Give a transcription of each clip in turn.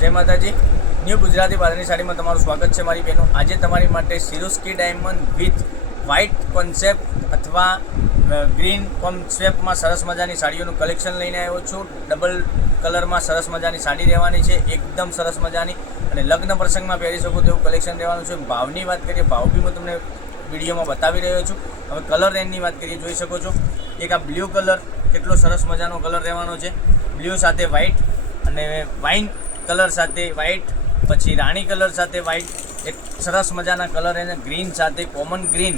જય માતાજી। ન્યૂ ગુજરાતી બાંધણી સાડીમાં તમારું સ્વાગત છે મારી બહેનો। આજે તમારી માટે સિરોસ્કી ડાયમંડ વિથ વ્હાઇટ કોન્સેપ્ટ અથવા ગ્રીન કોન્સેપ્ટમાં સરસ મજાની સાડીઓનું કલેક્શન લઈને આવ્યો છું। ડબલ કલરમાં સરસ મજાની સાડી રહેવાની છે, એકદમ સરસ મજાની, અને લગ્ન પ્રસંગમાં પહેરી શકો તેવું કલેક્શન રહેવાનું છે। ભાવની વાત કરીએ, ભાવ બી હું તમને વિડીયોમાં બતાવી રહ્યો છું। હવે કલર રેન્જની વાત કરીએ, જોઈ શકો છો એક આ બ્લુ કલર, કેટલો સરસ મજાનો કલર રહેવાનો છે। બ્લુ સાથે વ્હાઇટ અને વાઇન કલર સાથે વ્હાઇટ, પછી રાણી કલર સાથે વ્હાઇટ, એક સરસ મજાના કલર એને ગ્રીન સાથે કોમન ગ્રીન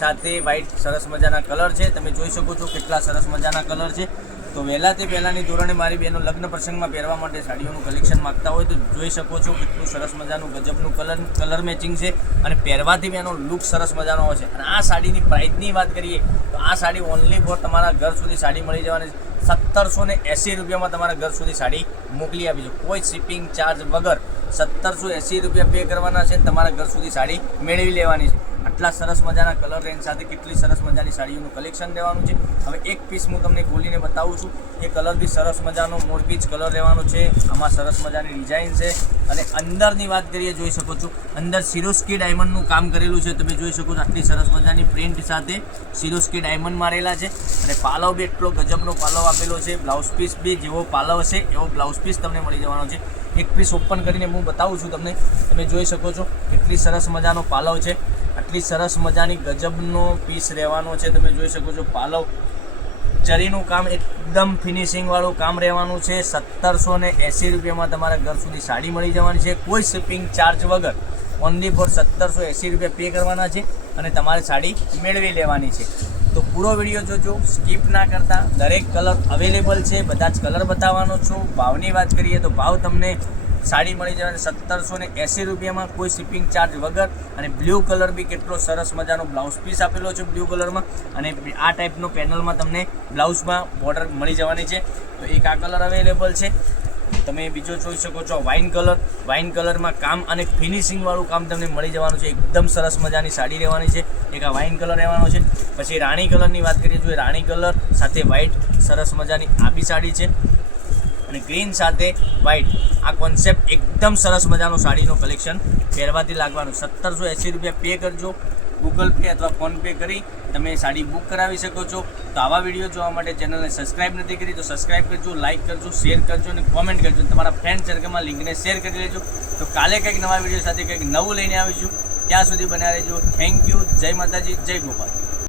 સાથે વ્હાઇટ સરસ મજાના કલર છે। તમે જોઈ શકો છો કેટલા સરસ મજાના કલર છે। તો વહેલા તે પહેલાંની ધોરણે મારી બહેનો લગ્ન પ્રસંગમાં પહેરવા માટે સાડીઓનું કલેક્શન માગતા હોય તો જોઈ શકો છો કેટલું સરસ મજાનું ગજબનું કલર મેચિંગ છે, અને પહેરવાથી બી એનો લુક સરસ મજાનો હોય છે। અને આ સાડીની પ્રાઇસની વાત કરીએ તો આ સાડી ઓનલી ફોર તમારા ઘર સુધી સાડી મળી જવાની છે। 1780 રૂપિયામાં તમારા ઘર સુધી સાડી મોકલી આપી છે, કોઈ શિપિંગ ચાર્જ વગર 1780 રૂપિયા પે કરવાના છે, તમારા ઘર સુધી સાડી મેળવી લેવાની છે। આટલા સરસ મજાના કલર રેન્જ સાથે કેટલી સરસ મજાની સાડીઓનું કલેક્શન રહેવાનું છે। હવે એક પીસ હું તમને ખોલીને બતાવું છું। એ કલર બી સરસ મજાનો મોરપીચ કલર રહેવાનો છે, આમાં સરસ મજાની ડિઝાઇન છે। અને અંદરની વાત કરીએ, જોઈ શકો છો અંદર સિરોસ્કી ડાયમંડનું કામ કરેલું છે। તમે જોઈ શકો છો આટલી સરસ મજાની પ્રિન્ટ સાથે સિરોસ્કી ડાયમંડ મારેલા છે, અને પાલવ બી એટલો ગજબનો પાલવ આપેલો છે। બ્લાઉઝ પીસ બી જેવો પાલવ હશે એવો બ્લાઉઝ પીસ તમને મળી જવાનો છે। એક પીસ ઓપન કરીને હું બતાવું છું તમને। તમે જોઈ શકો છો કેટલી સરસ મજાનો પાલવ છે, આટલી સરસ મજાની ગજબનો પીસ રહેવાનો છે। તમે જોઈ શકો છો પાલવ જરીનું કામ એકદમ ફિનિશિંગવાળું કામ રહેવાનું છે। 1780 રૂપિયામાં તમારા ઘર સુધી સાડી મળી જવાની છે, કોઈ શિપિંગ ચાર્જ વગર। ઓનલી ફોર 1780 રૂપિયા પે કરવાના છે અને તમારે સાડી મેળવી લેવાની છે। તો પૂરો વિડીયો જોજો, સ્કીપ ના કરતા। દરેક કલર અવેલેબલ છે, બધા જ કલર બતાવવાનો છું। ભાવની વાત કરીએ તો ભાવ તમને સાડી મળી જવાની 1780 રૂપિયામાં, કોઈ શિપિંગ ચાર્જ વગર। અને બ્લુ કલર બી કેટલો સરસ મજાનો બ્લાઉઝ પીસ આપેલો છે બ્લુ કલરમાં, અને આ ટાઈપનો પેનલમાં તમને બ્લાઉઝમાં બોર્ડર મળી જવાની છે। તો એક આ કલર અવેલેબલ છે। તમે બીજો જોઈ શકો છો વાઇન કલરમાં કામ અને ફિનિશિંગવાળું કામ તમને મળી જવાનું છે, એકદમ સરસ મજાની સાડી રહેવાની છે। એક આ વાઇન કલર રહેવાનો છે। પછી રાણી કલરની વાત કરીએ, જો રાણી કલર સાથે વ્હાઇટ સરસ મજાની આબી સાડી છે, અને ગ્રીન સાથે વ્હાઇટ આ કોન્સેપ્ટ એકદમ સરસ મજાનો સાડીનો કલેક્શન પહેરવાથી લાગવાનું। 1780 રૂપિયા પે કરજો, ગૂગલ પે અથવા ફોનપે કરી તમે સાડી બુક કરાવી શકો છો। તો આવા વિડીયો જોવા માટે ચેનલને સબસ્ક્રાઇબ નથી કરી તો સબસ્ક્રાઇબ કરજો, લાઇક કરજો, શેર કરજો અને કોમેન્ટ કરજો, તમારા ફ્રેન્ડ સર્કલમાં લિંકને શેર કરી લેજો। તો કાલે કંઈક નવા વિડીયો સાથે કંઈક નવું લઈને આવીશું, ત્યાં સુધી બન્યા રહેજો। થેન્ક યુ, જય માતાજી, જય ગોપાલ।